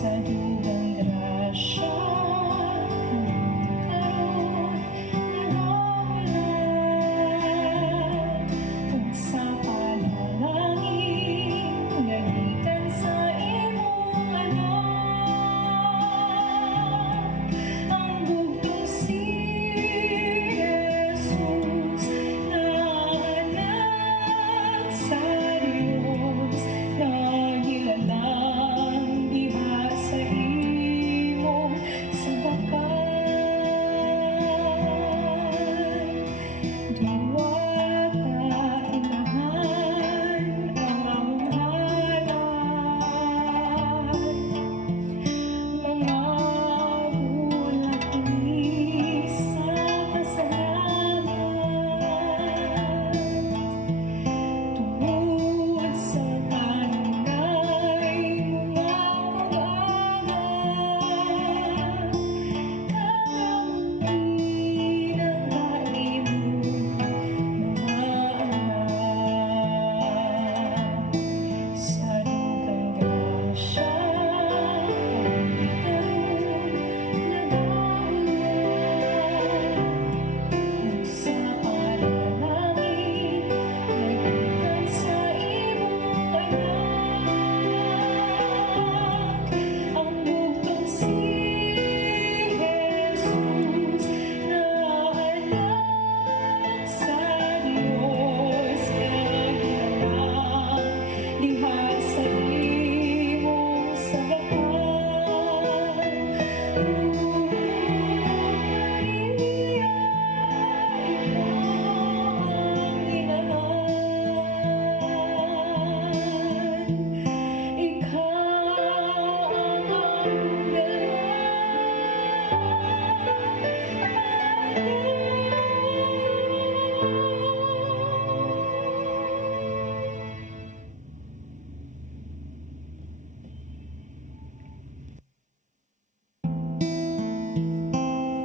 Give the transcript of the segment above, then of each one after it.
sa dugang grasya karon nagaulat ug sa panalangin ganikan sa imong anak ang bugtong si Jesus na anak sa Dios na gilalang diha sa imong sabakan. Diwata inahan ang among hanay, mga bulat kini sa kasalanan. Tungod sa kanunay mga pag-agal, karamdamin ang kaimong mga anak. Sa dugang grasya kami karon nagaulat ug sa panalangin ganikan sa imong anak ang bugtong si Jesus na anak sa Dios nga gilalang diha sa imong sabakan. Maria, ikaw ang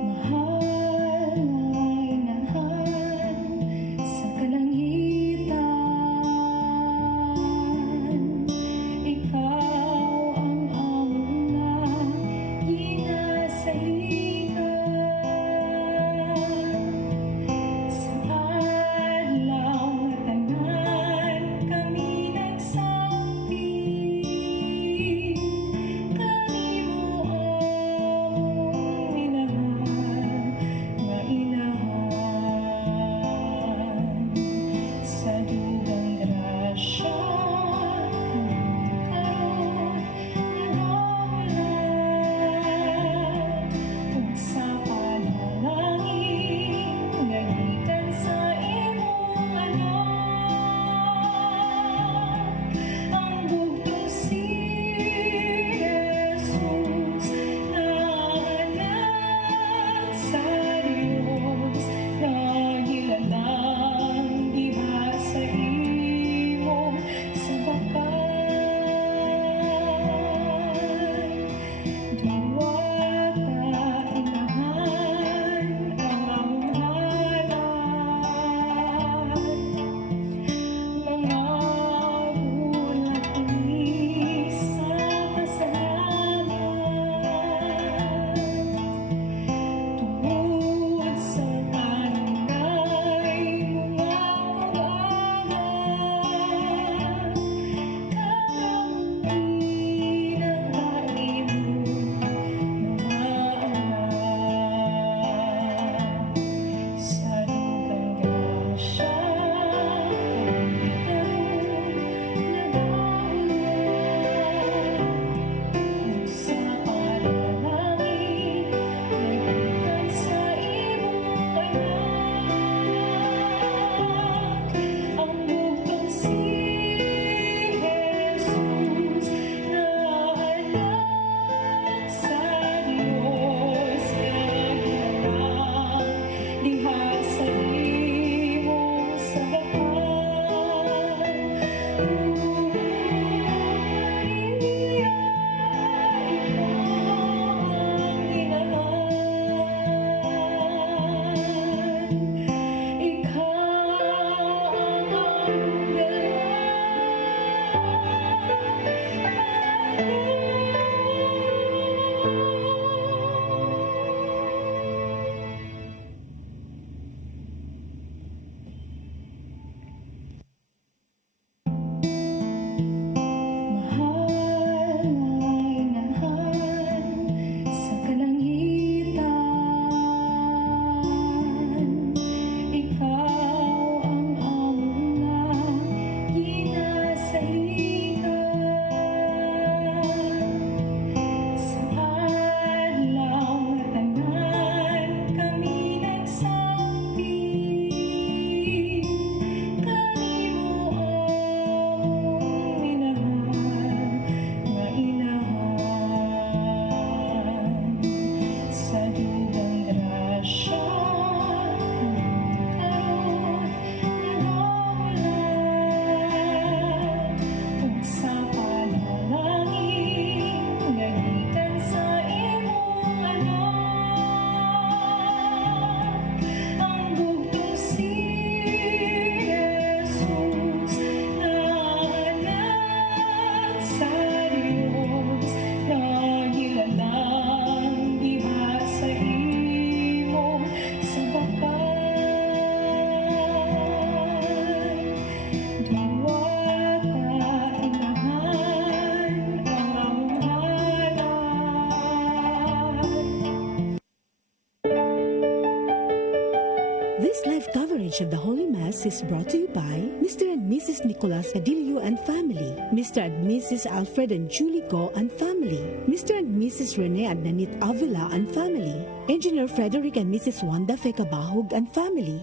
mahal na inahan sa kalangitan, ikaw ang among coverage of the Holy Mass is brought to you by Mr. and Mrs. Nicolas Padillo and family, Mr. and Mrs. Alfred and Julie Go and family, Mr. and Mrs. Rene and Nanit Avila and family, Engineer Frederick and Mrs. Wanda Fekabahog and family.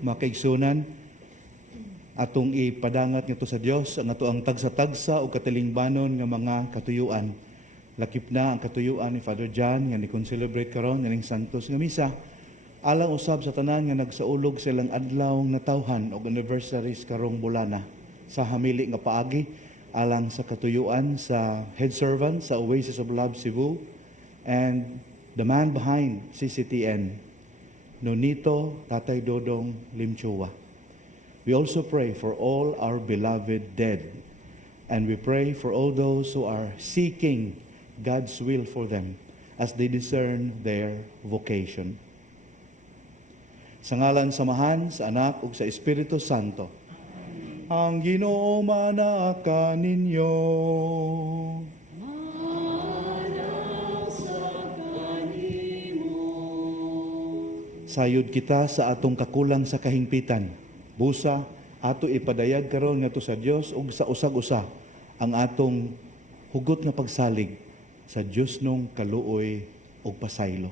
Makaigsunan, atong ipadangat nga to sa Dios ang ato ang tagsa-tagsa o katilingbanon nga mga katuyuan. Lakip na ang katuyuan ni Father John nga ni-celebrate karon ning Santos nga misa. Alang usab sa tanan nga nagsaulog silang adlaw nga tawhan og anniversaries karong bulana sa hamili nga paagi alang sa katuyuan sa head servant sa Oasis of Love Cebu and the man behind CCTN, Nonito Tatay Dodong Limchua. We also pray for all our beloved dead, and we pray for all those who are seeking God's will for them as they discern their vocation. Sa ngalan samahan sa Anak ug sa Espiritu Santo, ang Ginoo manaka ninyo. Sayod kita sa atong kakulang sa kahingpitan. Busa, ato ipadayag karon ngadto sa Dios ug sa usag-usa ang atong hugot nga pagsalig sa Dios nung kaluoy ug pasaylo.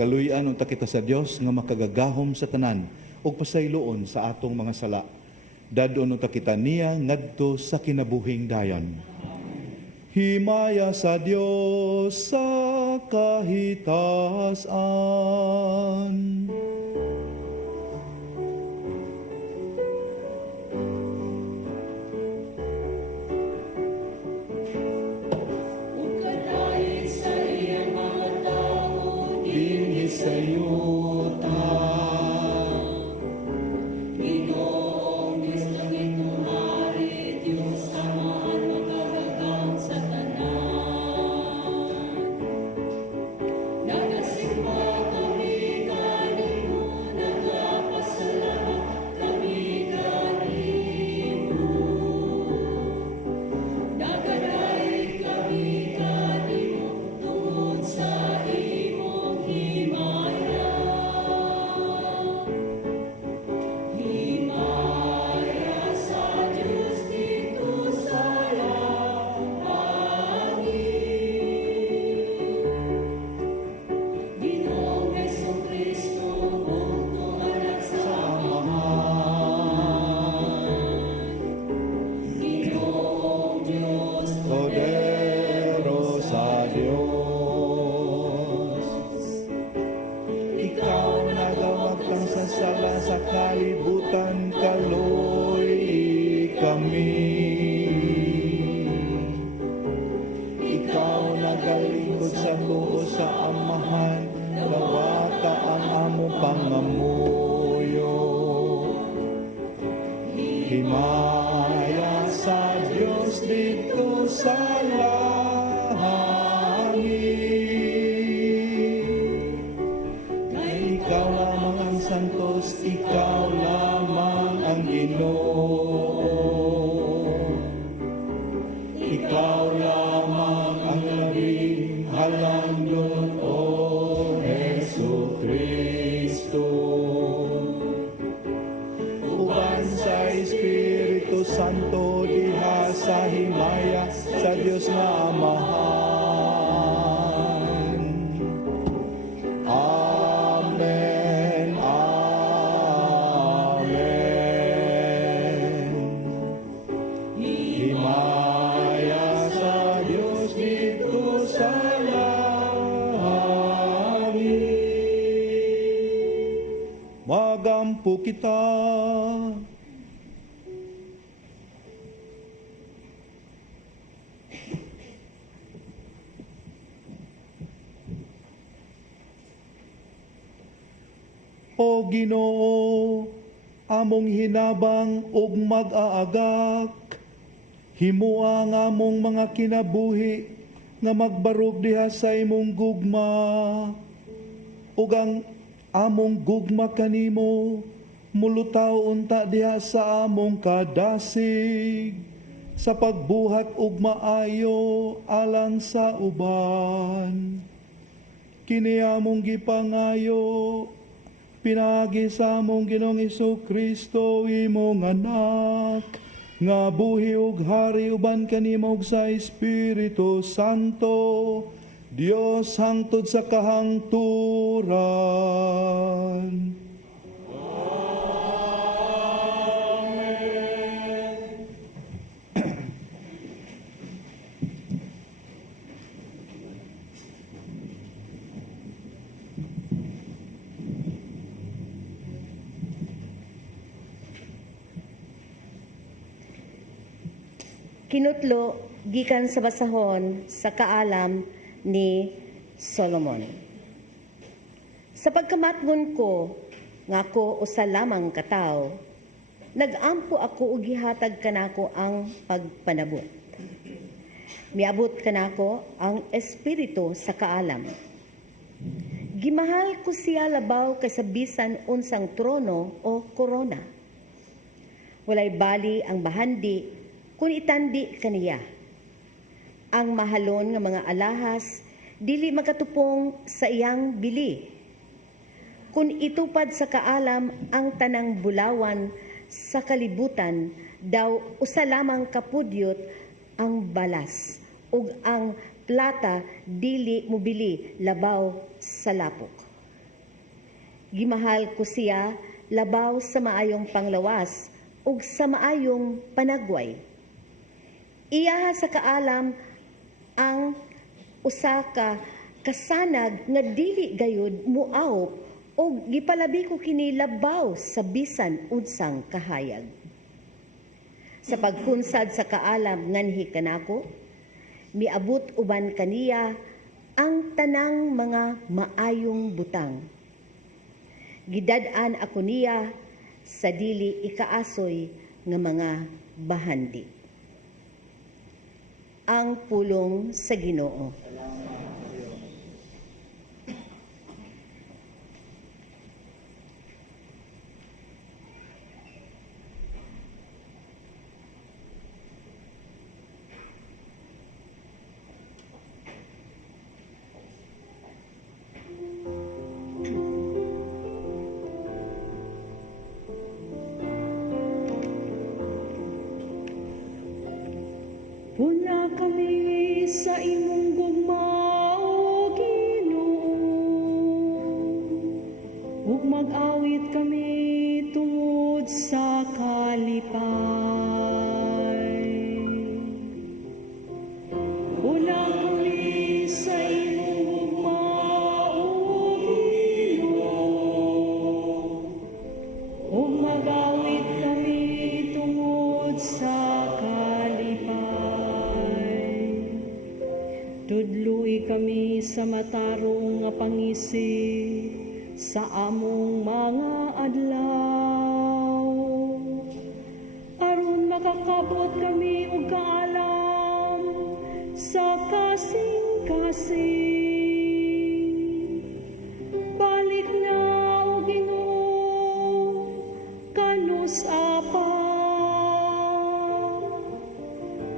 Kaluyan unta kita sa Dios nga makagagahom sa tanan ug pasayloon sa atong mga sala. Dadon unta kita niya ngadto sa kinabuhing dayon. Himaya sa Dios sa kahitasan. Sa iyong mga tao, dinhi sa yuta. nagalingkod sa tuo sa amahan, lawata ang among pangamuyo. Himaya sa Diyos dito sa langit. Kay ikaw lamang ang santos, ikaw lamang ang Ginoo. Ikaw lamang ang labing halangdon, O Hesu Kristo. Uban sa Espiritu Santo, diha sa himaya sa Diyos na Amahan. Amen. Amen. Himaya sa Diyos dito sa langit. Magampo kita. O Ginoo, among hinabang ug mag-aagak, himua nga among mga kinabuhi nga magbarog diha sa imong gugma, ug ang among gugma kanimo mulutaw unta diha sa among kadasig, sa pagbuhat ug maayo alang sa uban. Kini among gipangayo, pinagi sa among Ginoong Jesu-Kristo, imong anak, nga buhi ug hari uban kanimo ug sa Espiritu Santo, Dios hangtod sa kahangturan. Kinutlo gikan sa basahon sa kaalam ni Solomon. Sa pagkamatngon ko nga ko usa lamang katawo, nagampo ako ug gihatag kanako ang pagpanabot. Miabot kanako ang espiritu sa kaalam. Gimahal ko siya labaw kaysa bisan unsang trono o korona. Walay bali ang bahandi kung itandi kaniya. Ang mahalon nga mga alahas, dili makatupong sa iyang bili. Kung itupad sa kaalam ang tanang bulawan sa kalibutan, daw usa lamang kapudyot ang balas, ug ang plata dili mobili labaw sa lapok. Gimahal ko siya labaw sa maayong panglawas, ug sa maayong panagway. Iya sa kaalam ang usa ka kasanag nga dili gayud muaw o gipalabi ko kini labaw sa bisan unsang kahayag. Sa pagkunsad sa kaalam nganhi kanako, miabot uban kaniya ang tanang mga maayong butang. Gidad-an ako niya sa dili ikaasoy nga mga bahandi. Ang pulong sa Ginoo. Puna kami sa imong gugma, O Ginoo, ug mag-awit kami tungod sa kalipay. Puna kami sa imong gugma, O Ginoo, ug mag-awit kami tungod sa kalipay. Tudlo Buhi kami sa matarong nga pangisi sa among mga adlaw. Aron makakabot kami og kaalam sa kasing-kasing. Balik na o Ginoo kanus apa.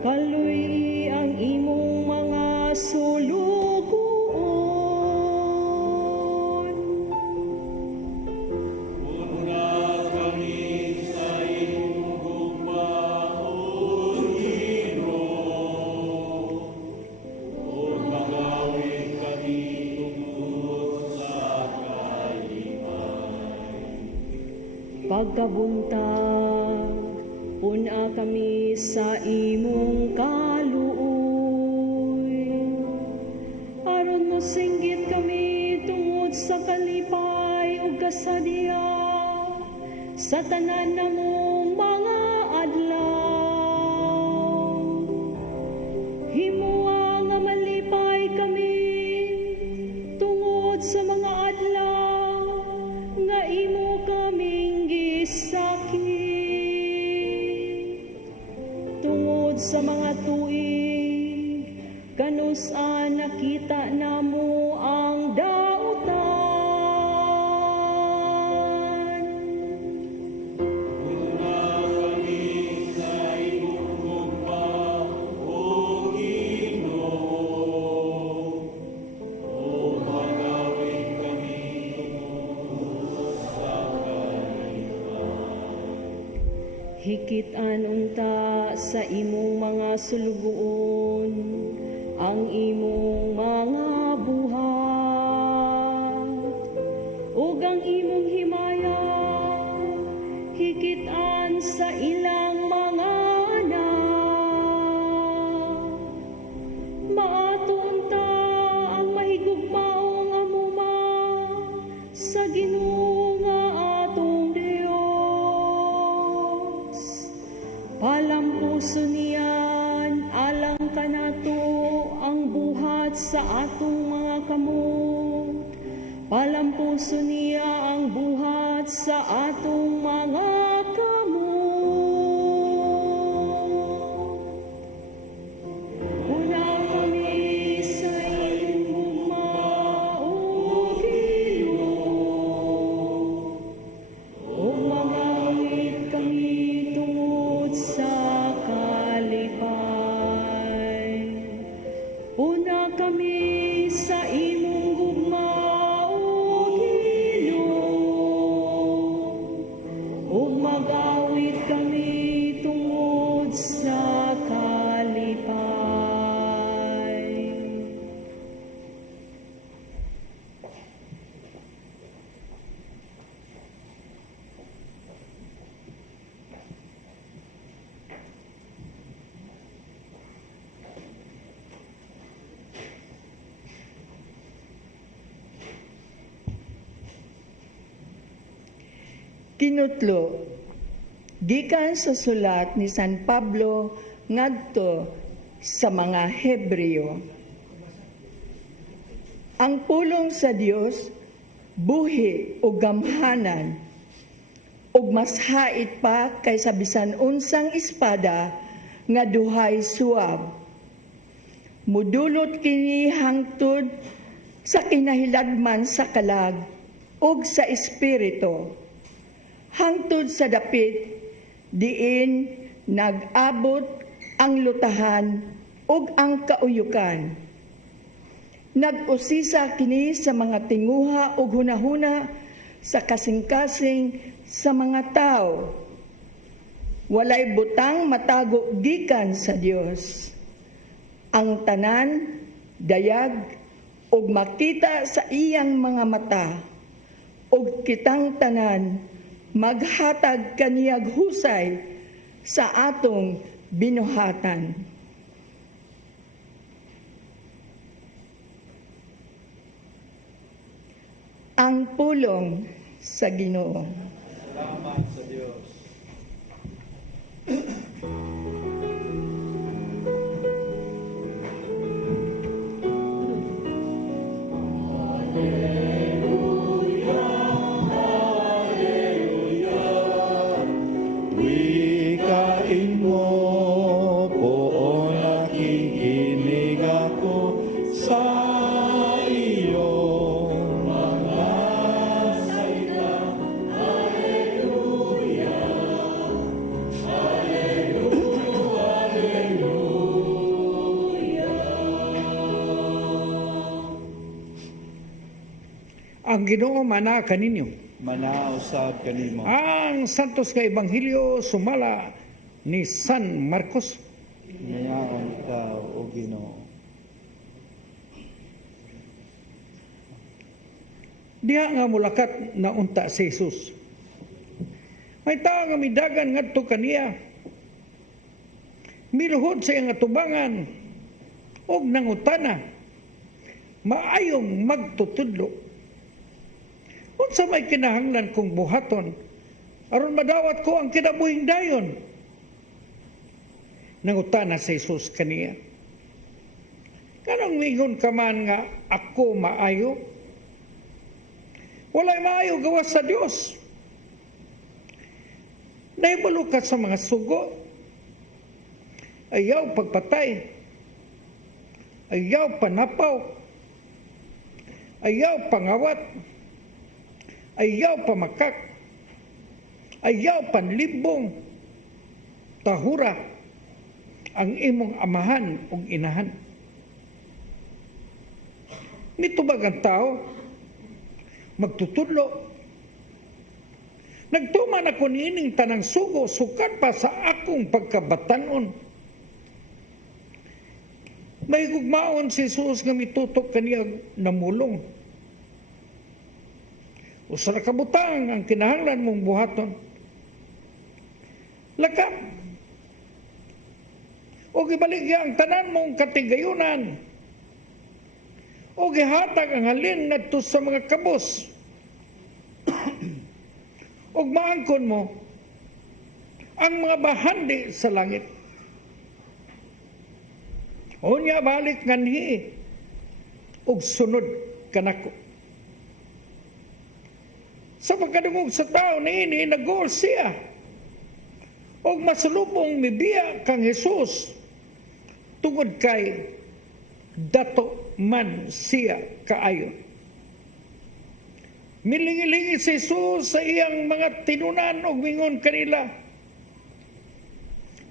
Kaluy ang imong mga sulugoon. Pagkabuntag, una kami sa imong kaluoy. Aron mo singgit kami tungod sa kalipay ug kasadya sa tanan namong mga adlaw. Himua nga malipay kami tungod sa mga adlaw nga imo kaming gisakit. Tungod sa mga tuig kanusan nakita namo ang dautan. Hikitan unta sa imong mga sulugoon ang imong mga buhat ug ang imong himaya hikitan sa ilang mga anak. Maaton ta ang mahigugmaong amuma sa Ginoo nga atong Dios. Palampuson niyan alang kanato ang buhat sa atong mga kamot. Palampuson niya ang buhat sa atong mga kamot. Una kami sa iyong gugma, O Ginoo. O mangawit kami tungod sa kalipay. Una kami sa imong gugma, O Ginoo. O magawit kami tungod sa kalipay. Tinutlo, gikan sa sulat ni San Pablo ngadto sa mga Hebreo. Ang pulong sa Dios buhi o gamhanan ug mas hait pa kaysa bisan unsang espada nga duhay suwab. Mudulot kini hangtod sa kinahilagman sa kalag ug sa espiritu. Hangtod sa dapit diin nag-abot ang lutahan ug ang kauyukan. Nag-usisa kini sa mga tinguha ug hunahuna sa kasing-kasing sa mga tao. Walay butang matago gikan sa Dios. Ang tanan dayag ug makita sa iyang mga mata ug kitang tanan maghatag kaniyag husay sa atong binuhatan. Ang pulong sa Ginoo. Salamat sa Diyos. sa iyong mga salita. Ang Ginoo mana kaninyo. Manausab kanimo. Ang santos nga ebanghelyo sumala ni San Marcos. Ngayon ka, O Ginoo. Diha nga mulakat na unta si Jesus. May tao nga midagan ngadto kaniya. Miluhod sa iyang atubangan og nangutana. Maayong magtutudlo. Unsa may kinahanglan kong buhaton aron madawat ko ang kinabuhing dayon? Nangutana si Jesus kaniya. Kanang mingon ka man nga ako maayo? Walay maayo gawas sa Dios. Nahibalo ka sa mga sugo. Ayaw pagpatay. Ayaw panapaw. Ayaw pangawat. Ayaw pamakak. Ayaw panlibong. Tahura ang imong amahan o inahan. Nitubag ang tao, magtutudlo. Nagtuman ako niining tanang sugo, sukat pa sa akong pagkabatanon. May gugmaon si Jesus nga mitutok kaniya namulong. Usa ra ka butang ang kinahanglan mong buhaton. Lakat. O gibaligya ang tanan mong katigayunan. O gihatag ang halin ngadto sa mga kabos. O maangkon mo ang mga bahandi sa langit. O niya balik nganhi og sunod kanako. Sa pagkadungog sa tao niini nagol siya og masulubong mibiya kang Jesus tungod kay dato man siya kaayo. Milingi-lingi si Jesus sa iyang mga tinunan og mingon kanila,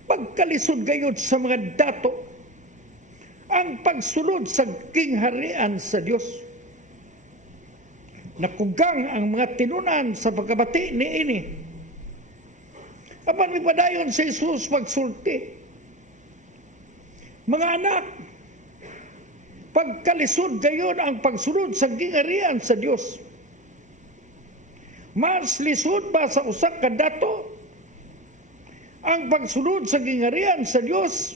pagkalisod gayud sa mga dato ang pagsulod sa kingharian sa Dios. Nakugang ang mga tinunan sa pagkabati niini. Apan mipadayon si Jesus magsulti. Mga anak, pagkalisod gayon ang pagsulod sa kingharian sa Dios. Mas lisod ba sa usak ka dato ang pagsulod sa kingharian sa Dios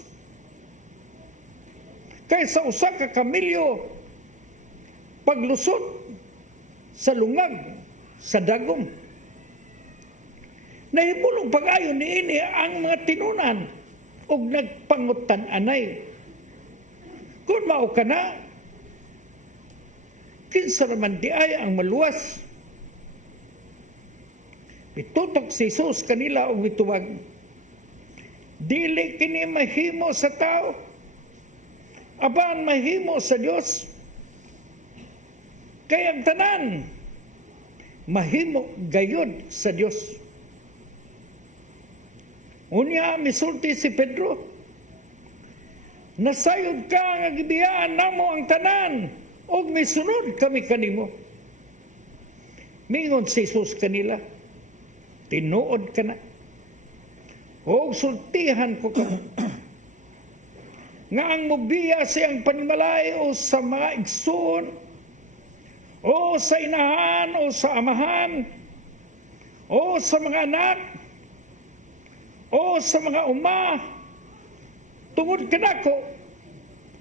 kaysa usak ka kamilyo paglusot sa lungag sa dagom. Nahibulong pag-ayon niini ang mga tinunan og nagpangutan-anay. Kung mao ka na, kinsa raman di ay ang maluwas. Itutok si Jesus kanila og mituwag, dili kini mahimo sa tao, aban mahimo sa Dios. Kaya ang tanan mahimo gayud sa Dios. Unya misulti si Pedro, nasayod ka nga gibiyaan namo ang tanan og misunod kami kanimo. Mingon si Jesus kanila, tinuod ka na o sultihan ko ka nga ang mobiya siyang panimalay o sa mga igsoon o sa inahan o sa amahan o sa mga anak o sa mga uma tungod kanako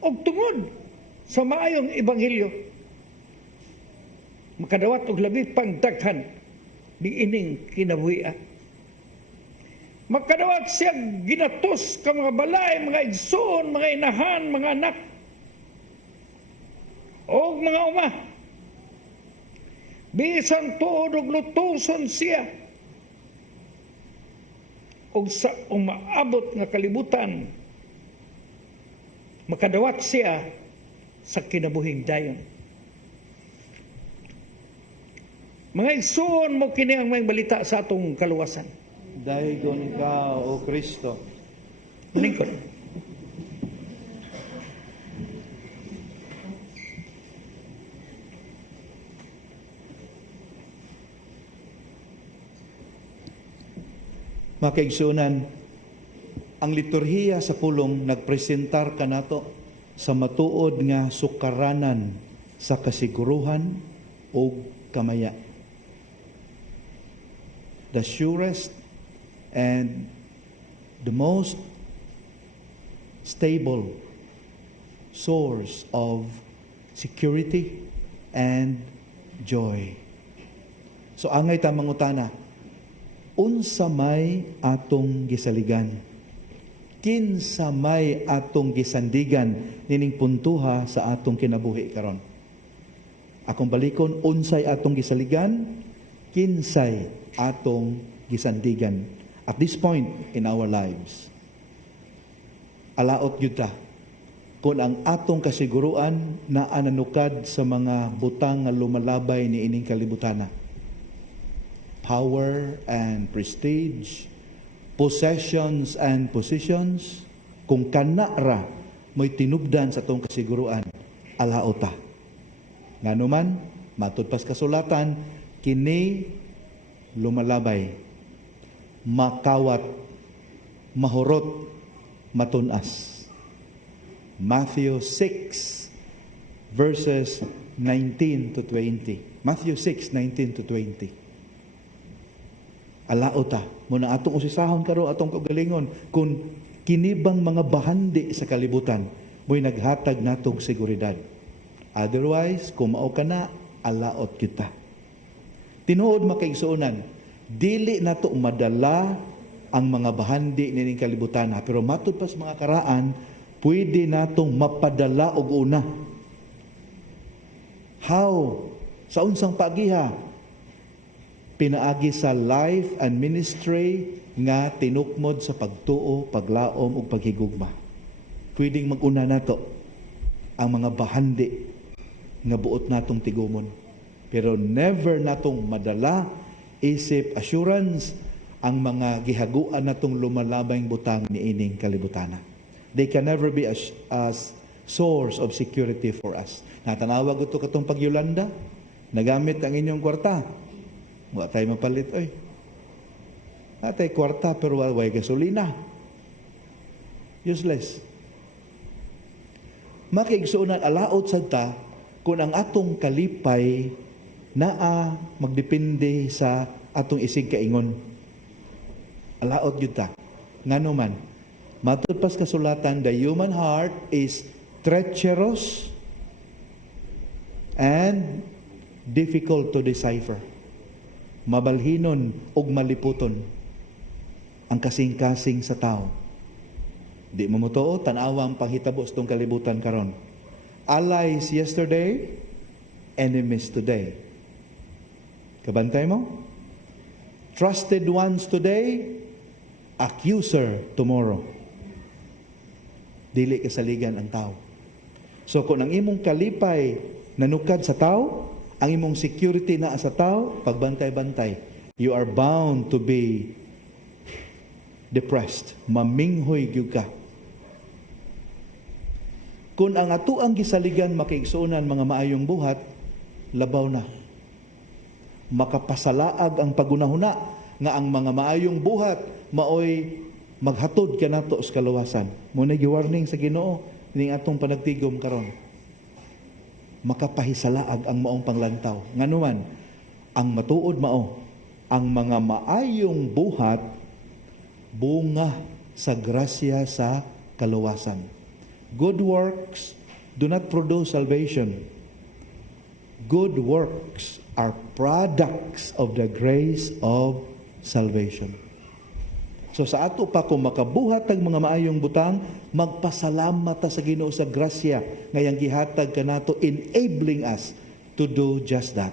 o tungod sa maayong ebanghelyo, makadawat og labi pang daghan di ining kinabuhi. Makadawat siya ginatos ka mga balay, mga igsoon, mga inahan, mga anak o mga uma. Bisan tuod og lutuson siya og sa umaabot nga kalibutan, makadawat siya sa kinabuhing dayon. Mga igsoon mo kini ang may balita sa atong kaluwasan. Daygon ka, O Kristo. Lingkod. Mga kaigsunan, ang liturhiya sa pulong nagpresentar kanato sa matuod nga sukaranan sa kasiguruhan o kamaya. The surest and the most stable source of security and joy. So angay ta mangutana, unsa may atong gisaligan? Kinsa may atong gisandigan nining puntuha sa atong kinabuhi karon? Akong balikon, unsay atong gisaligan? Kinsay atong gisandigan at this point in our lives? Alaot gyud ta kung ang atong kasiguruan na ananukad sa mga butang nga lumalabay ni ining kalibutana. Power and prestige, possessions and positions, kung kana ra mo'y tinubdan sa atong kasiguruan, alaot ta. Nganuman, matud pas kasulatan, kini lumalabay, makawat, mahurot, matunas. Matthew 6 verses 19 to 20. Matthew 6, 19 to 20. Alaot ta, muna atong usisahon karon atong kagalingon kung kinibang mga bahandi sa kalibutan mo'y naghatag natog seguridad. Otherwise, kung mao kana, alaot kita. Tinuod makaigsuonan, dili nato madala ang mga bahandi nining kalibutan, pero matud pas mga karaan, pwede natong mapadala og una. How? Sa unsang pagiha? Pinaagi sa life and ministry nga tinukmod sa pagtuo, paglaom ug paghigugma. Pwedeng mag-una nato ang mga bahandi nga buot natong tigumon. Pero never natong madala isip assurance ang mga gihaguan natong lumalabang butang ni ining kalibutana. They can never be a source of security for us. Natanawag ito katong pagyulanda, nagamit ang inyong kwarta. Wa tayo mapalit, oy. Natay kwarta pero way gasolina. Useless. Makiigsuonan alaot sad ta kung ang atong kalipay naa magdepende sa atong isig kaingon. Alaot gyud ta. Ngano man, matud pas kasulatan, the human heart is treacherous and difficult to decipher. Mabalhinon ug maliputon ang kasing-kasing sa tao. Di mo motoo, tanawa ang panghitabo sa itong kalibutan karon. Allies yesterday, enemies today. Kabantay mo? Trusted ones today, accuser tomorrow. Dili kasaligan ang tao. So kung ang imong kalipay nanukad sa tao, ang imong security na sa tao, pagbantay-bantay, you are bound to be depressed. Maminghoy gyud ka. Kung ang ato ang gisaligan makiigsuonan mga maayong buhat, labaw na. Makapasalaag ang pagunahuna nga ang mga maayong buhat maoy maghatod kanato sa kaluwasan. Muna gi-warning sa Ginoo ning atong panagtigom karon. Makapahisalaag ang maong panglantaw. Nganuman, ang matuod mao, ang mga maayong buhat, bunga sa grasya sa kaluwasan. Good works do not produce salvation. Good works are products of the grace of salvation. So sa ato pa kung makabuhat ang mga maayong butang, magpasalamat ta sa Ginoo sa grasya ngayang gihatag kanato, enabling us to do just that.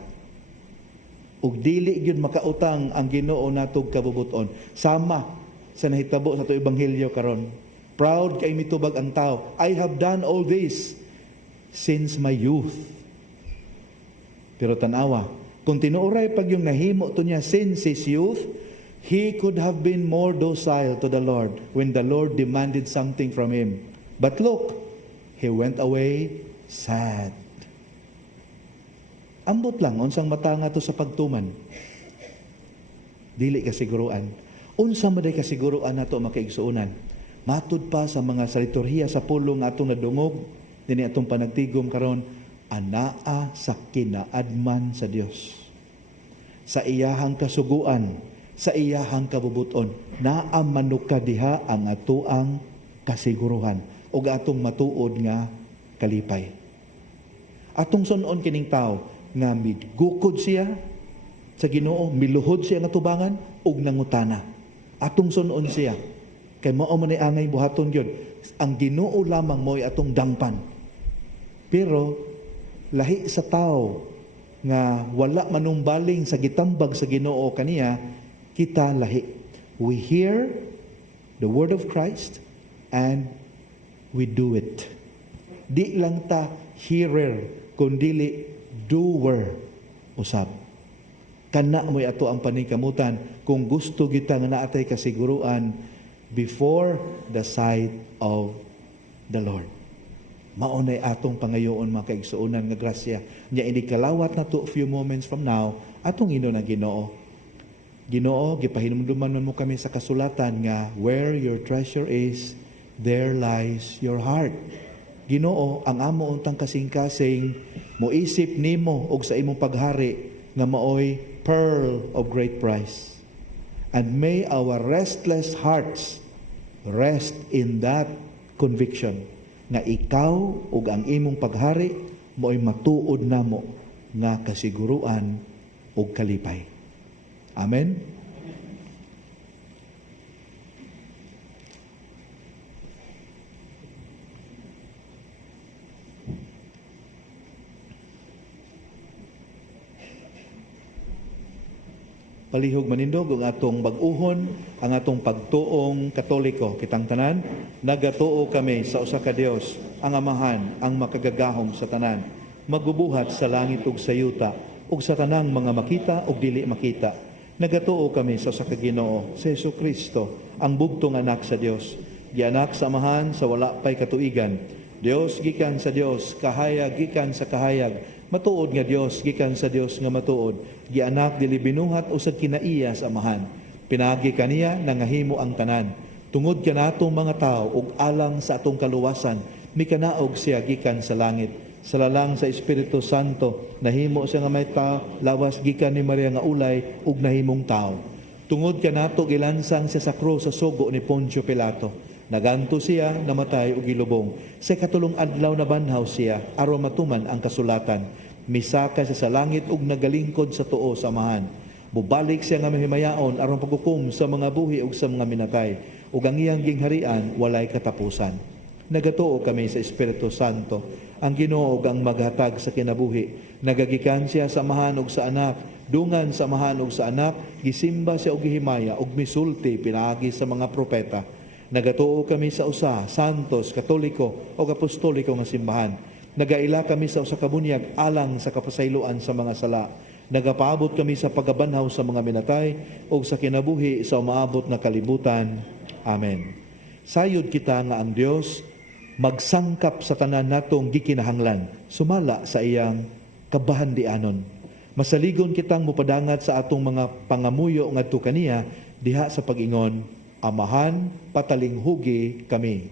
Ug dili gyud makautang ang Ginoo natog kabubuton. Sama sa nahitabo sa ato ebanghelyo karon. Proud kay mitubag ang tao. I have done all this since my youth. Pero tanawa, kung tinuoray pag yung nahimo to niya since his youth, he could have been more docile to the Lord when the Lord demanded something from him. But look, he went away sad. Ambot lang, unsang mata nga to sa pagtuman. Dili kasiguruan. Unsa maday kasiguruan nato makaigsuunan. Matud pa sa mga sa liturhiya sa pulong nga atong nadungog, dini atong panagtigom karon, anaa sa kinaadman sa Dios. Sa iyahang kasuguan, sa iyahang kabubuton, naa manuka diha ang atuang kasiguruhan ug atong matuod nga kalipay. Atong sunon kining tao nga midgukod siya sa Ginoo, miluhod siya nga tubangan ug nangutana. Atong sunon siya kay mao man ay angay buhaton gyud. Ang Ginoo lamang mo'y atong dangpan. Pero lahi sa tao nga wala manumbaling sa gitambag sa Ginoo kaniya, kita lahi. We hear the word of Christ and we do it. Di lang ta hearer, kundili doer usab. Kana mo'y ato ang paningkamutan kung gusto kita nga naatay kasiguruan before the sight of the Lord. Maunay atong pangayoon mga kaigsuonan nga grasya. Nya ini kalawat na to a few moments from now, atong ino ng Ginoo. Ginoo, gipahinumduman man mo kami sa kasulatan nga where your treasure is, there lies your heart. Ginoo, ang amo untang kasing-kasing moisip nimo og sa imong paghari nga maoy pearl of great price. And may our restless hearts rest in that conviction nga ikaw ug ang imong paghari mo'y matuod namo nga kasiguruan ug kalipay. Amen. Palihog manindog ang atong bag-uhon, ang atong pagtuong Katoliko. Kitang tanan, nagatuo kami sa usa ka Dios, ang Amahan, ang makagagahom sa tanan, magbubuhat sa langit ug sa yuta, ug sa tanang mga makita ug dili makita. Nagatuo kami sa usa ka Ginoo, sa Jesucristo, ang bugtong anak sa Dios, gianak sa Amahan sa wala pay katuigan. Dios gikan sa Dios, kahayag gikan sa kahayag. Matuod nga Dios gikan sa Dios nga matuod, gianak dili binuhat usad kinaiya sa Amahan. Pinagi kaniya nangahimo ang tanan. Tungod kanatong mga tao ug alang sa atong kaluwasan, mikanaog siya gikan sa langit. Sa lalang sa Espiritu Santo, nahimo siya nga may tao, lawas gikan ni Maria nga ulay ug nahimong tao. Tungod kanato gilansang siya sa krus sa sugo ni Poncio Pilato. Naganto siya, namatay ug gilubong. Sa katulong adlaw na banhaw siya, aron matuman ang kasulatan. Misaka siya sa langit ug nagalingkod sa tuo sa Amahan. Bubalik siya nga mahimayaon aron paghukom sa mga buhi ug sa mga minatay. Ug ang iyang gingharian walay katapusan. Nagatuo kami sa Espiritu Santo, ang Ginoo ug ang maghatag sa kinabuhi. Nagagikan siya sa Amahan ug sa Anak. Dungan sa Amahan ug sa Anak, gisimba siya ug gihimaya ug misulti pinaagi sa mga propeta. Nagatuo kami sa usa, santos, katoliko o apostoliko nga simbahan. Nagaila kami sa usa ka bunyag alang sa kapasayloan sa mga sala. Nagapaabot kami sa pagabanhaw sa mga minatay o sa kinabuhi sa umaabot na kalibutan. Amen. Sayod kita nga ang Dios magsangkap sa tanan natong gikinahanglan, sumala sa iyang kabahandianon. Masaligon kitang mupadangat sa atong mga pangamuyo ngadto kaniya diha sa pag-ingon, Amahan, patalinghugi kami.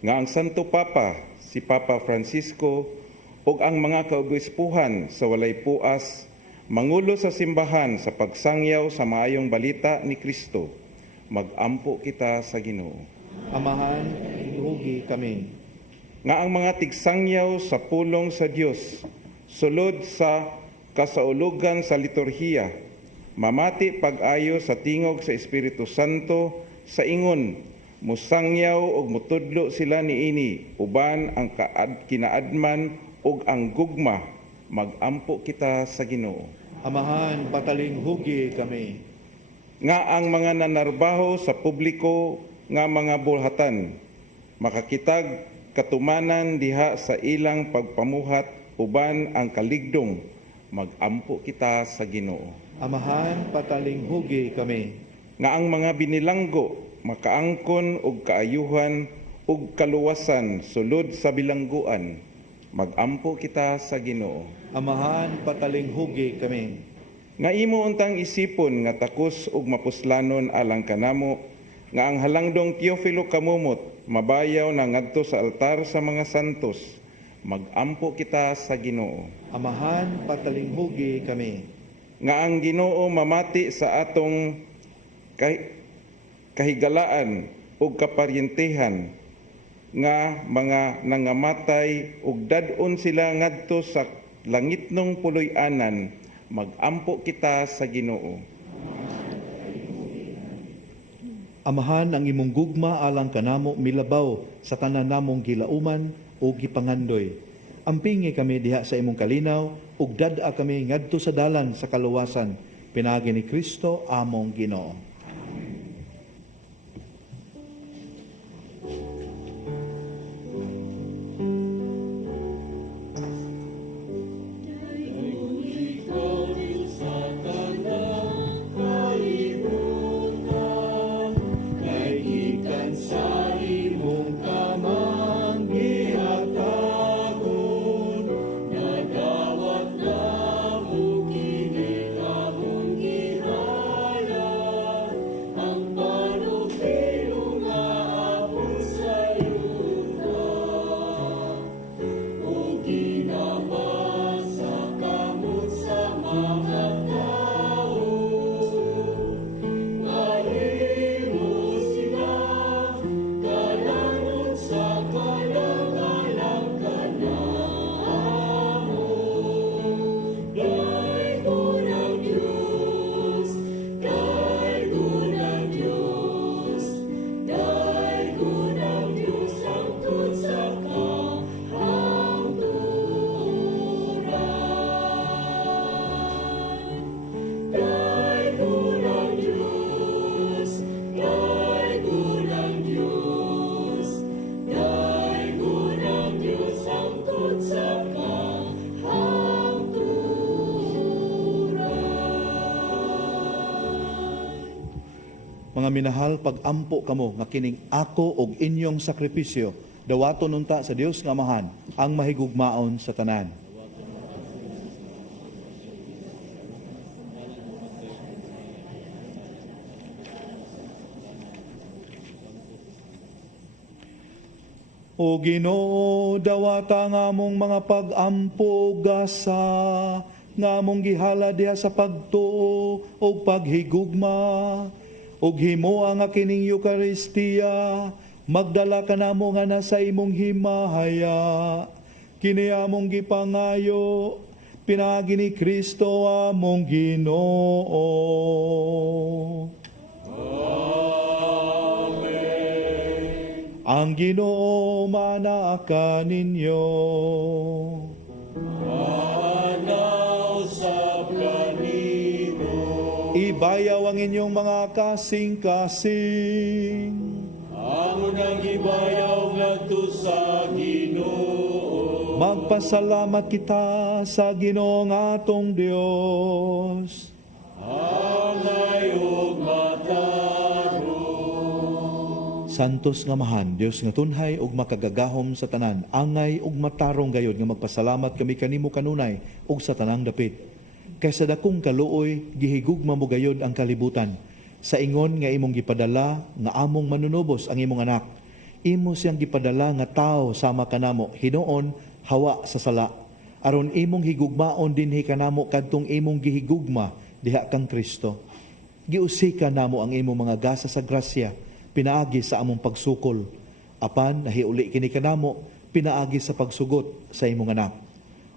Nga ang Santo Papa, si Papa Francisco, ug ang mga kaobispuhan sa walay puas, mangulo sa simbahan sa pagsangyaw sa maayong balita ni Kristo, magampo kita sa Ginoo. Amahan, patalinghugi kami. Nga ang mga tigsangyaw sa pulong sa Dios, sulod sa kasaulugan sa liturhiya, mamati pag-ayo sa tingog sa Espiritu Santo sa ingon, musangyaw ug mutudlo sila niini, uban ang kinaadman ug ang gugma, magampo kita sa Ginoo. Amahan, patalinghugi kami. Nga ang mga nanarbaho sa publiko nga mga bulhatan, makakitag katumanan diha sa ilang pagpamuhat uban ang kaligdong, magampo kita sa Ginoo. Amahan, patalinghugi kami. Nga ang mga binilanggo makaangkon og kaayuhan ug kaluwasan sulod sa bilangguan, magampo kita sa Ginoo. Amahan, patalinghugi kami. Nga imo untang isipon nga takos ug mapuslanon alang kanamo, nga ang halangdong Teofilo kamumot mabayaw na ngadto sa altar sa mga santos, magampo kita sa Ginoo. Amahan, patalinghugi kami. Nga ang Ginoo mamati sa atong kahigalaan ug kaparyentehan, nga mga nangamatay ug dad-on sila ngadto sa langitnong puloy-anan, magampo kita sa Ginoo. Amahan, ang imong gugma alang kanamo milabaw sa tanan namong gilauman o gipangandoy. Ampingi kami diha sa imong kalinaw ug dad-a kami ngadto sa dalan sa kaluwasan. Pinagi ni Kristo among Ginoo. Mga minahal, pag-ampo kamo nga kining ako og inyong sakripisyo, dawaton unta sa Dios nga Amahan ang mahigugmaon sa tanan. O Ginoo, dawata nga mong mga pag-ampo gasa, nga mong gihala diha sa pagtuo o paghigugma, ug himo ang kining Eucharistia, magdala ka namo nga nasa imong himahaya. Kini among gipangayo, pinagi ni Kristo among Ginoo. Amen. Ang Ginoo manaa ninyo. Ibayaw ang inyong mga kasing-kasing. Amo nang ibayaw ngadto sa Ginoo. Magpasalamat kita sa Ginoo nga atong Dios. Angay ug mataro. Santos nga Amahan, Dios nga tunhay ug makagagahom sa tanan, angay ug matarong gayod nga magpasalamat kami kanimo kanunay ug sa tanang dapit. Kaysa dakong kaluoy, gihigugma mo gayod ang kalibutan. Sa ingon nga imong gipadala, nga among manunubos ang imong anak. Imo siyang gipadala nga tao sama kanamo, hinoon, hawa sa sala. Aron imong higugmaon dinhi kanamo kadtong imong gihigugma diha kang Kristo. Giusika namo ang imong mga gasa sa grasya, pinaagi sa among pagsukol. Apan nahiuli kini kanamo, pinaagi sa pagsugot sa imong anak.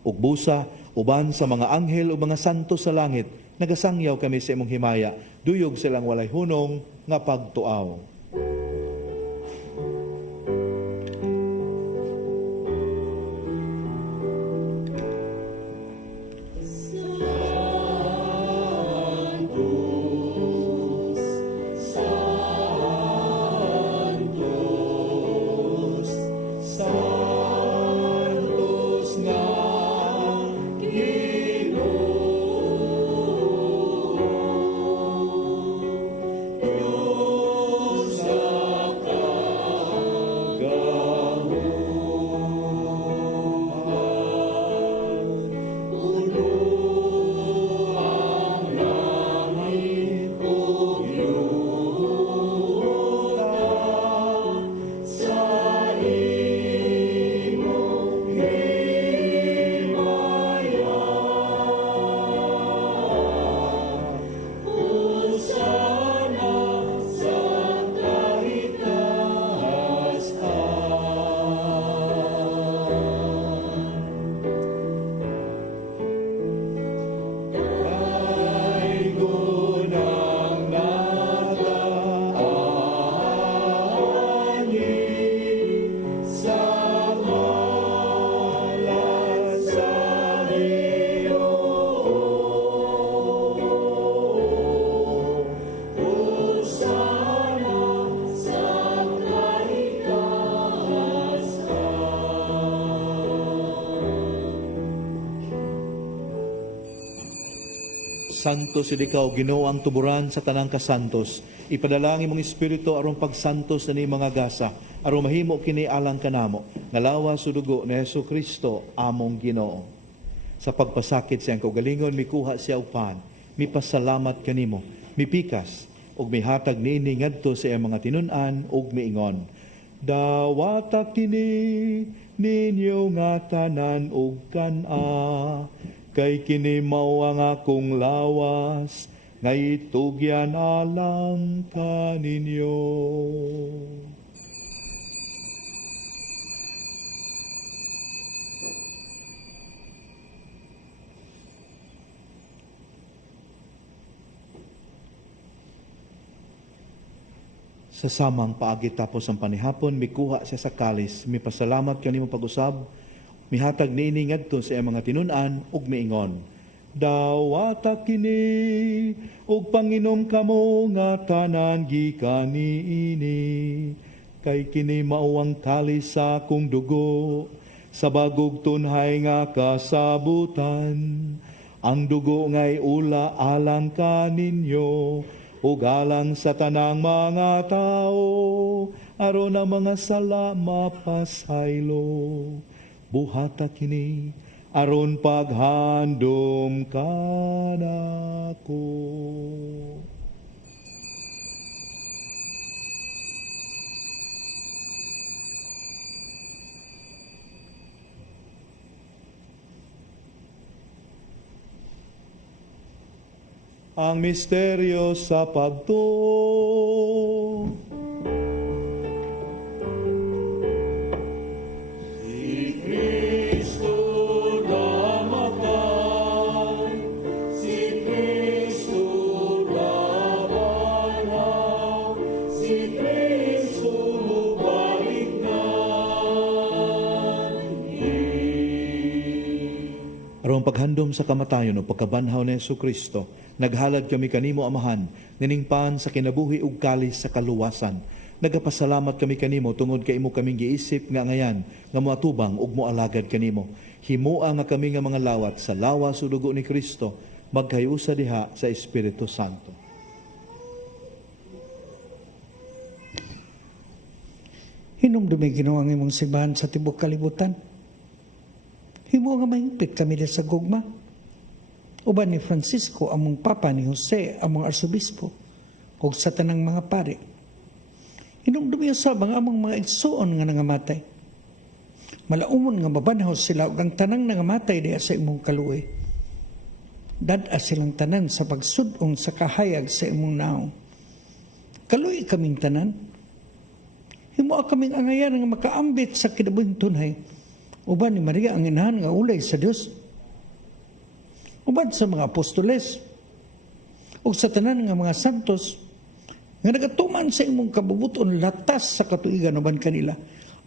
Ug busa, uban sa mga anghel o mga santo sa langit, nagasangyaw kami sa imong himaya, duyog silang walay hunong nga pagtuaw. Santos ikaw, Ginoo ang tuburan sa tanang kasantos. Ipadalangin mong Espiritu aron pagsantos na ni mga gasa, aron mahimo kini alang kanamo. Ngalawa sa dugo ni Hesus Kristo among Ginoo. Sa pagpasakit siyang kaugalingon, mikuha siya upan, mipasalamat kanimo, mipikas, ug mihatag niini ngadto sa iyang mga tinun-an ug miingon. Dawata kini ninyo nga tanan ug kan-a, kay kini mao ang akong lawas, nga itugyan alang kaninyo. Sa samang paagi tapos ang panihapon, mikuha siya sa kalis, mipasalamat kanimo pag-usab, mihatag niini ngadto sa iyang mga tinun-an ug miingon. Dawata kini ug panginom kamo nga tanan gikan niini, kay kini mao ang kalis sa akong dugo sa bagog tunhay nga kasabutan. Ang dugo nga'y ula alang kaninyo ug alang sa tanang mga tao, aron ang mga sala mapasaylo. Buhata kini aron paghandom kanako. Ang misteryo sa pagtuo. Aron paghandom sa kamatayon o pagkabanhaw ni Hesus Kristo, naghalad kami kanimo Amahan, niningpan sa kinabuhi ug kalis sa kaluwasan. Nagapasalamat kami kanimo tungod kay imo kaming giisip nga ngayan nga moatubang ug moalagad kanimo. Himua nga kami nga mga lawat sa lawas ug dugo ni Kristo, magkayusa diha sa Espiritu Santo. Hinumdumi Ginoo ang imong simbahan sa tibok kalibutan. Himo nga mahingpit kami sa gugma. Uban ni Francisco, among papa, ni Jose, among arsobispo, ug sa tanang mga pari. Hinumdumi usab ang among mga igsoon nga nangamatay. Malaumon nga mabanhaw sila ug ang tanang nangamatay diha sa imong kaluoy. Dad-a silang tanan sa pagsud-ong sa kahayag sa imong naong. Kaluoy kaming tanan. Himo kaming angayan nga makaambit sa kinabuhing tunhay. Uban ni Maria ang inahan nga ulay sa Dios. Uban sa mga apostoles ug sa tanan nga mga santos nga nagatuman sa imong kabubuton latas sa katuigan uban kanila.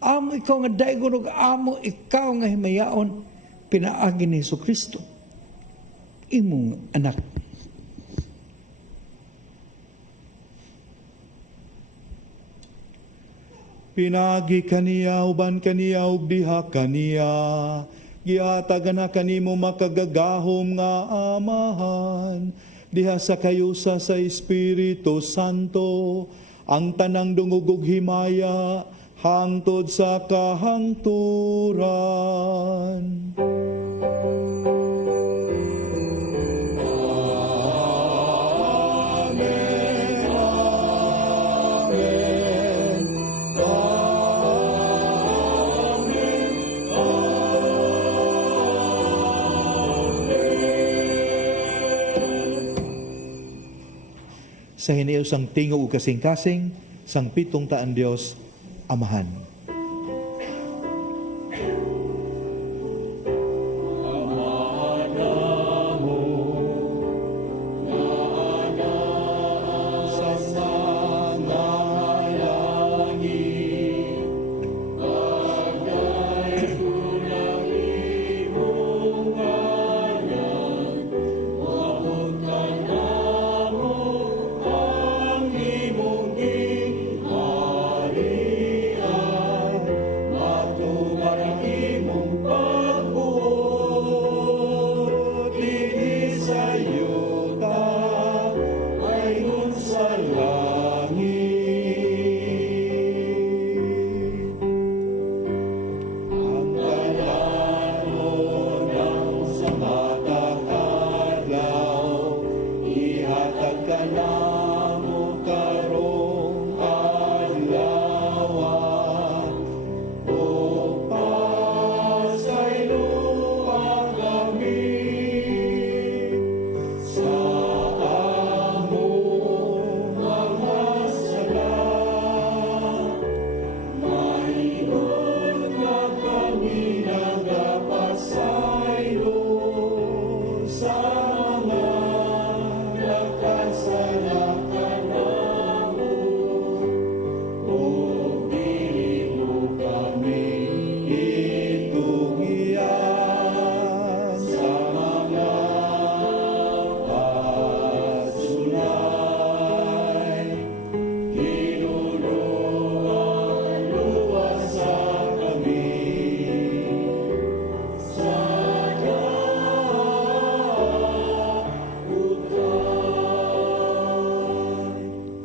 Amo ikaw nga daygon ug amo ikaw nga himayaon pinaagi ni Jesucristo, imong anak. Pinagi kaniya, uban kaniya, ug diha kaniya. Giatagan na kanimo makagagahom nga Amahan. Diha sa kayusa sa Espiritu Santo, ang tanang dungog ug himaya, hangtod sa kahangturan. Sa hinius sang tingog ug kasing-kasing, sang pitong taan Dios, Amahan.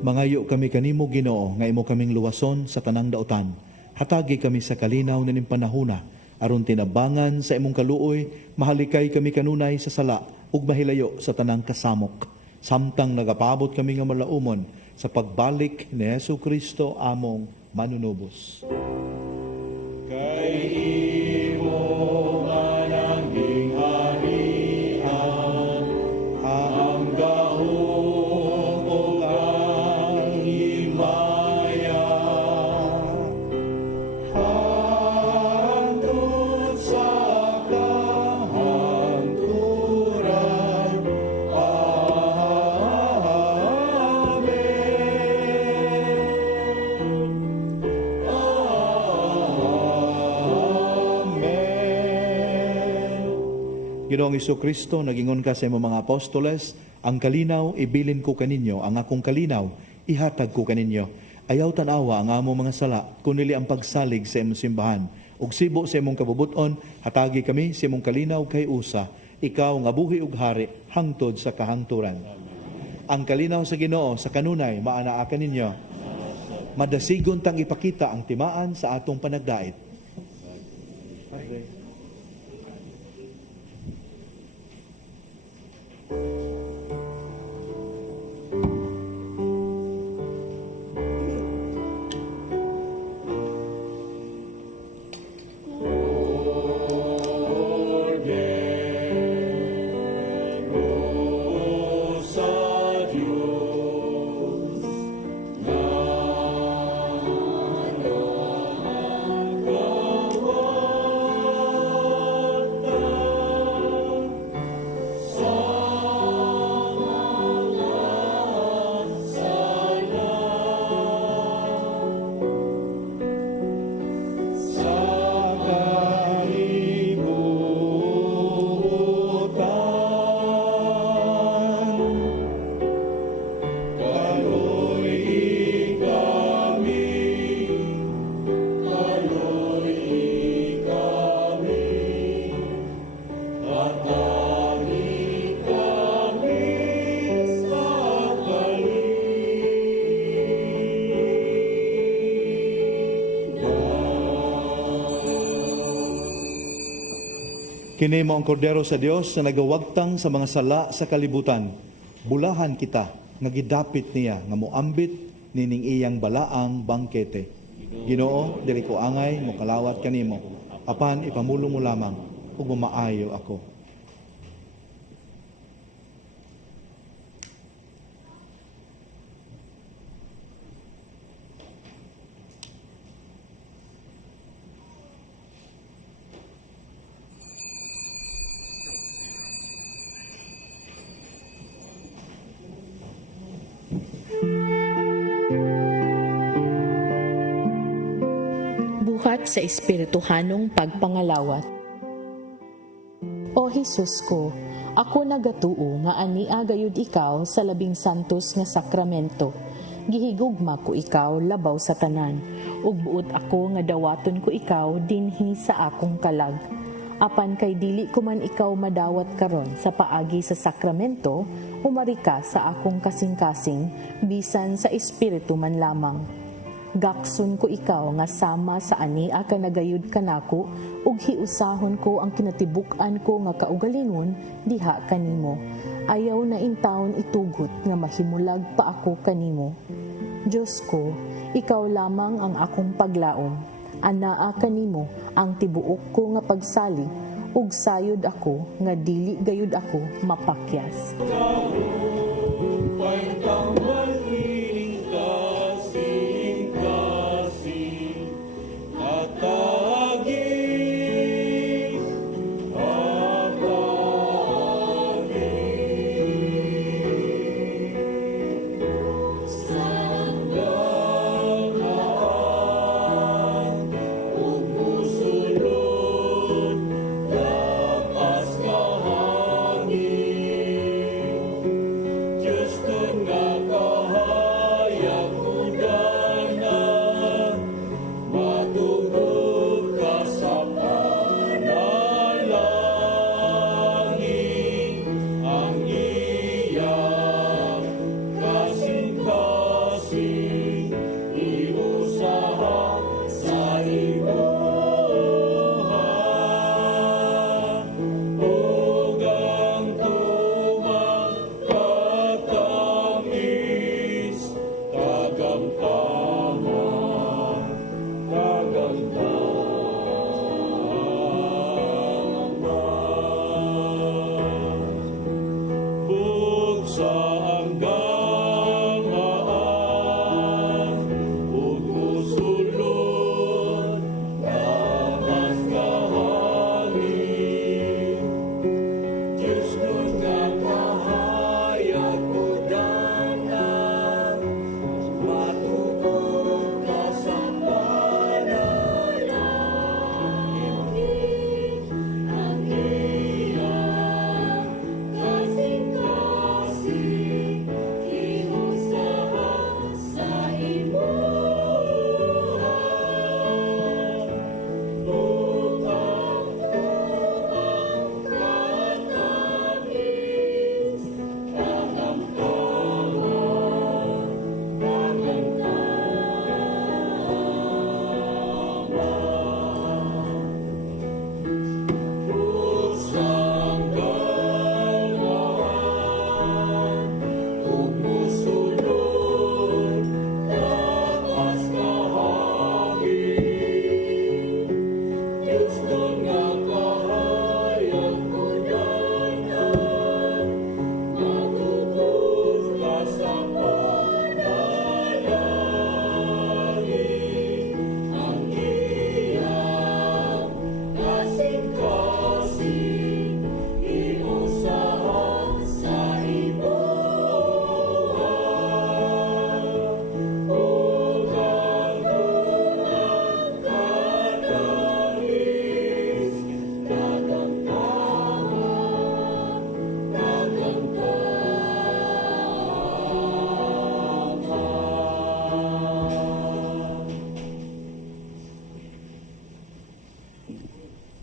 Mangayo kami kanimo Ginoo nga imo kaming luwason sa tanang daotan. Hatagi kami sa kalinaw na panahuna aron tinabangan sa imong kaluoy, mahalikay kami kanunay sa sala ug mahilayo sa tanang kasamok. Samtang nagapabot kami nga malaumon sa pagbalik ni Hesu Kristo among manunubos. Kay imo nga nanging harian, ang gahom ug ang himaya. Hangtod sa kahangturan. Ginoong Kristo, nagingon ka sa imong mga apostoles, ang kalinaw ibilin ko kaninyo, ang akong kalinaw ihatag ko kaninyo. Ayaw tanawa ang among mga sala, kunili ang pagsalig sa imong simbahan. Ug sibo sa imong kabubuton, hatagi kami sa imong kalinaw kay usa. Ikaw nga buhi ug hari hangtod sa kahangturan. Ang kalinaw sa Ginoo sa kanunay maanaa kaninyo. Madasigon tang ipakita ang timaan sa atong panagdait. Kini mo ang kordero sa Dios na nagawagtang sa mga sala sa kalibutan. Bulahan kita nga gidapit niya nga moambit nining iyang balaang bangkete. Ginoo, dili ko angay mo kalawat kanimo. Apan ipamulong mo lamang ug mamaayo ako. Buhat sa espirituhanong pagpangalawat. O Jesus ko, ako nagatuo nga ania gayud ikaw sa labing santos nga sakramento. Gihigugma ko ikaw labaw sa tanan, ug buot ako nga dawaton ko ikaw dinhi sa akong kalag. Apan kay dili ko man ikaw madawat karon sa paagi sa sakramento, umari ka sa akong kasing-kasing, bisan sa espiritu man lamang. Gakson ko ikaw nga sama sa ania ka nagayud kanako, ug hiusahon ko ang kinatibuk-an ko nga kaugalingon diha kanimo. Ayaw na intawon itugot nga mahimulag pa ako kanimo. Diyos ko, ikaw lamang ang akong paglaom. Anaa kanimo ang tibuok ko nga pagsalig, ug sayod ako nga dili gayud ako mapakyas. Just good,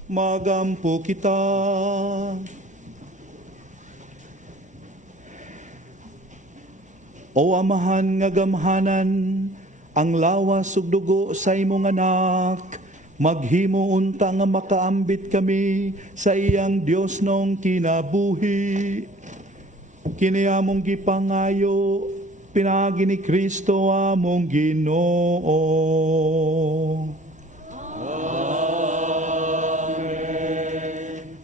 magampo kita. O amahan nga gamhanan, ang lawas ug dugo sa imong anak, maghimo unta nga makaambit kami sa iyang Dios nong kinabuhi. Kini among gipangayo, pinagi ni Kristo among Ginoo.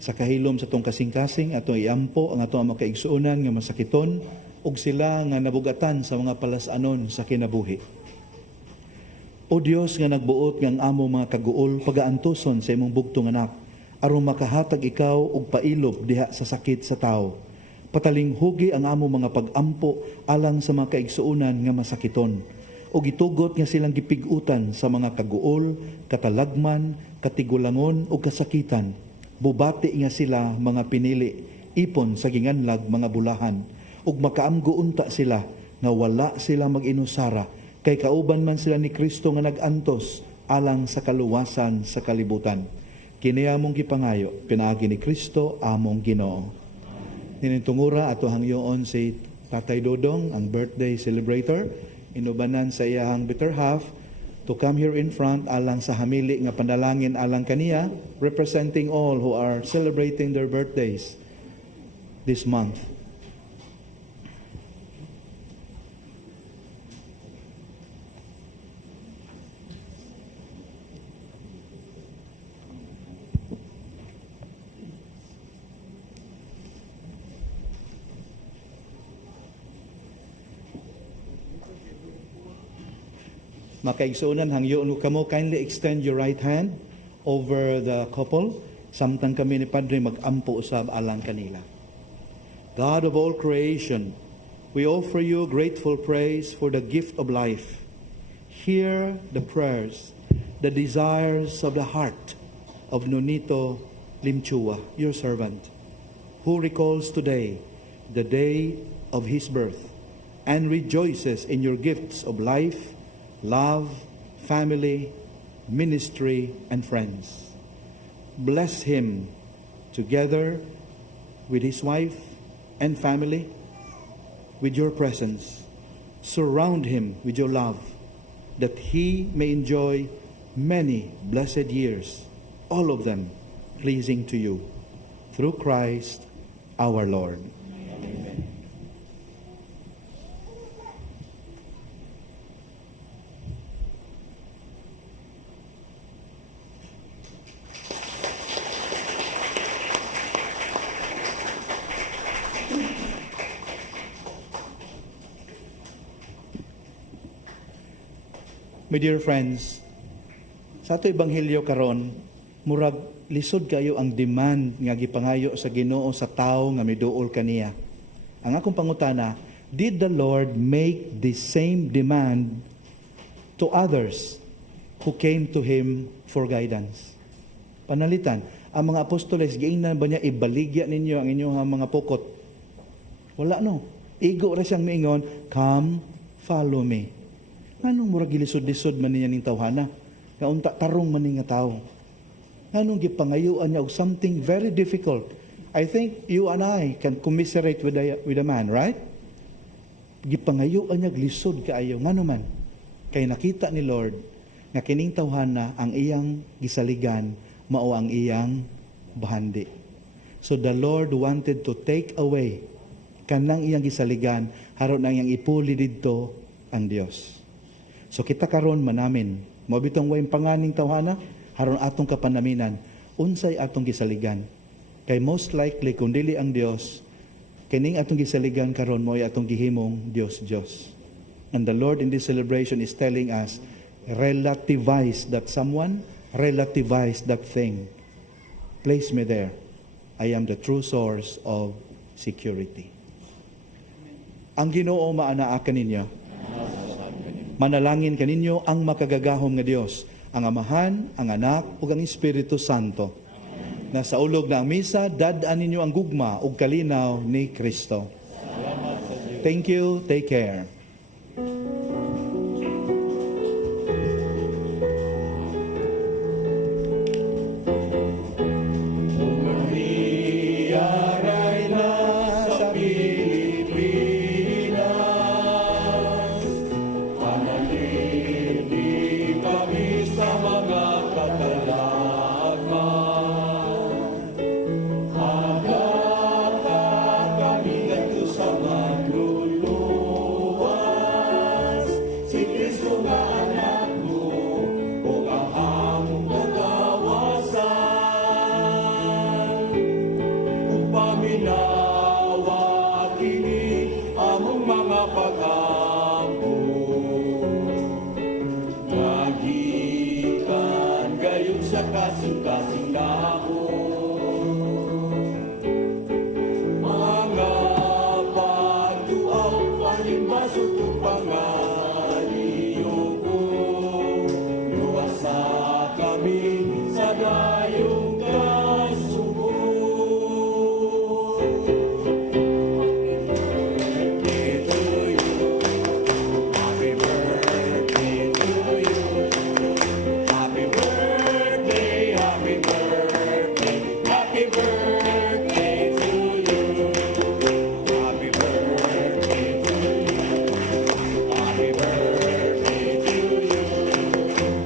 Sa kahilom sa tong kasing-kasing, ato iampo ang ato ang makaigsuonan nga masakiton, ug sila nga nabugatan sa mga palasanon sa kinabuhi. O Dios nga nagbuot nga ang amo mga kaguol pagaantuson sa imong bugtong anak, aron makahatag ikaw og pailob diha sa sakit sa tao. Patalinghugi ang amo mga pagampo alang sa mga kaigsuonan nga masakiton. O gitugot nga silang gipigutan sa mga kaguol, katalagman, katigulangon o kasakitan. Bubati nga sila mga pinili, ipon sa ginganlag mga bulahan. Ug makaamgo unta sila na wala sila mag-inusara kay kauban man sila ni Kristo nga nagantos alang sa kaluwasan sa kalibutan. Kini among gipangayo, pinaagi ni Kristo among Ginoo. Ninitungura ato hangyoon si Tatay Dodong, ang birthday celebrator, inubanan sa iyahang better half to come here in front alang sa hamili nga panalangin alang kaniya, representing all who are celebrating their birthdays this month. Makaigsuonan hangyoon kamo, kindly extend your right hand over the couple. Samtang kami ni Padre magampo usab alang kanila. God of all creation, we offer you grateful praise for the gift of life. Hear the prayers, the desires of the heart of Nonito Limchua, your servant, who recalls today the day of his birth and rejoices in your gifts of life, love, family, ministry, and friends. Bless him together with his wife and family with your presence. Surround him with your love, that he may enjoy many blessed years, all of them pleasing to you. Through Christ our Lord. My dear friends, sa ato ebanghelyo karon, murag lisod kayo ang demand nga gipangayo sa Ginoo sa tao nga miduol kaniya. Ang akong pangutana, did the Lord make the same demand to others who came to Him for guidance? Panalitan, ang mga apostoles, giingnan ba niya ibaligya ninyo ang inyong mga pukot? Wala no. Igo ra siyang miingon, come, follow me. Anong murag gilisod-lisod man niya ning tawhana? Kaunta tarong man nga tao. Anong gipangayuan niya og something very difficult? I think you and I can commiserate with a man, right? Gipangayuan niya lisod kaayo ngano man. Kay nakita ni Lord nga kining tawhana ang iyang gisaligan mao ang iyang bahandi. So the Lord wanted to take away kanang iyang gisaligan haron ang iyang ipuli didto ang Dios. So kita karon manamin, mo bitong way panganing tawhana haron atong kapanaminan, unsay atong gisaligan. Kay most likely kung dili ang Dios, kining atong gisaligan karon mo ay atong gihimong Dios. And the Lord in this celebration is telling us, relativize that someone, relativize that thing. Place me there. I am the true source of security. Ang Ginoo maanaakan ninyo. Manalangin kaninyo ang makagagahom nga Dios, ang Amahan, ang Anak, ug ang Espiritu Santo. Na sa ulog na ang misa, dad-an ninyo ang gugma ug kalinaw ni Kristo. Thank you. Take care. Mga pagduaw, palimbaso to pangaliyo ko. Luwasa kami sa dayong kasubo. Happy birthday to you. Happy birthday, happy birthday, happy birthday to you. Happy birthday to you. Happy birthday to you.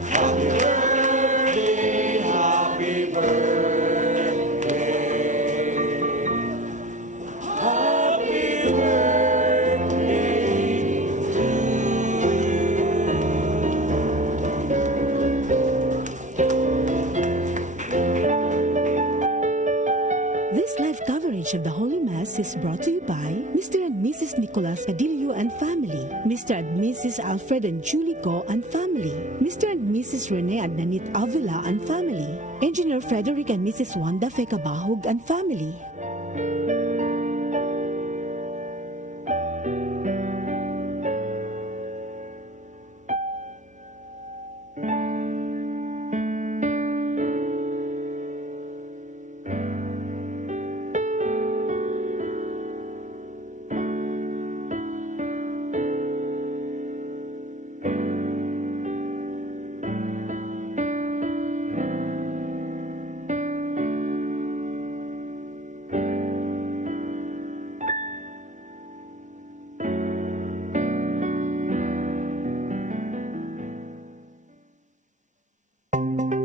Happy birthday, happy birthday. Happy This live coverage of the Holy Mass is brought to you by Mr. and Mrs. Nicolas Padillo and family, Mr. and Mrs. Alfred and Julie Go and family, Mr. and Mrs. Rene and Nanit Avila and family, Engineer Frederick and Mrs. Wanda Fecabahog and family,